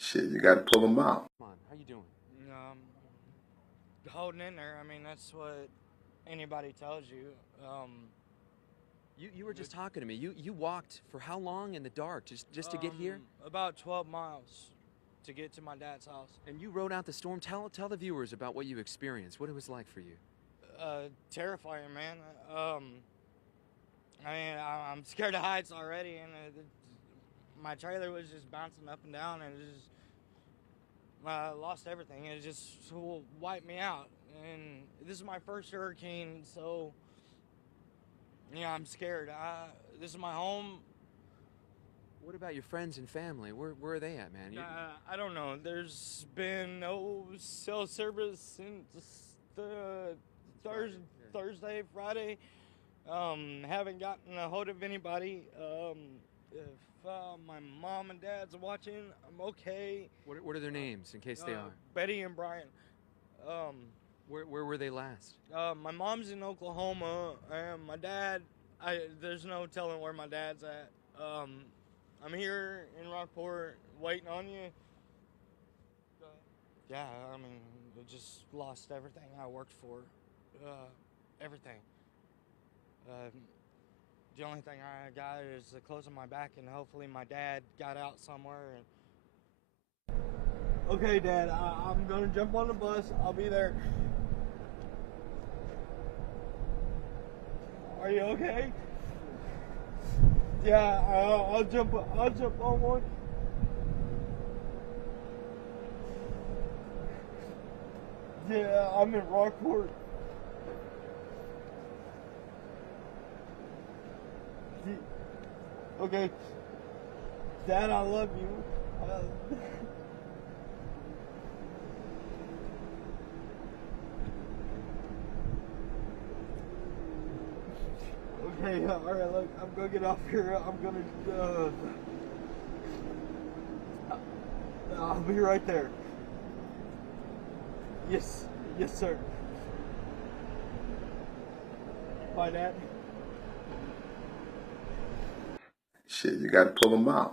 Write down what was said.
Shit, you got to pull them out. Come on, how you doing? Um, Holding in there. I mean, that's what anybody tells you. You were just talking to me. You walked for how long in the dark just to get here? About 12 miles to get to my dad's house. And you rode out the storm. Tell the viewers about what you experienced, what it was like for you. Terrifying, man. I mean, I'm scared of heights already, and my trailer was just bouncing up and down, and it just lost everything. It just wiped me out. And this is my first hurricane, so yeah, I'm scared. This is my home. What about your friends and family? Where are they at, man? I don't know. There's been no cell service since Thursday, Friday. Haven't gotten a hold of anybody. If my mom and dad's watching, I'm okay. What are their names, in case they are? Betty and Brian. Where were they last? My mom's in Oklahoma, and my dad, there's no telling where my dad's at. I'm here in Rockport waiting on you. Yeah, I mean, I just lost everything I worked for. Everything. The only thing I got is the clothes on my back, and hopefully my dad got out somewhere. Okay, Dad, I'm gonna jump on the bus. I'll be there. Are you okay? Yeah, I'll jump on one. Yeah, I'm in Rockport. Okay. Dad, I love you. Okay, alright, look, I'm gonna get off here. I'm gonna, I'll be right there. Yes, sir. Bye, Dad. Shit, you got to pull them out.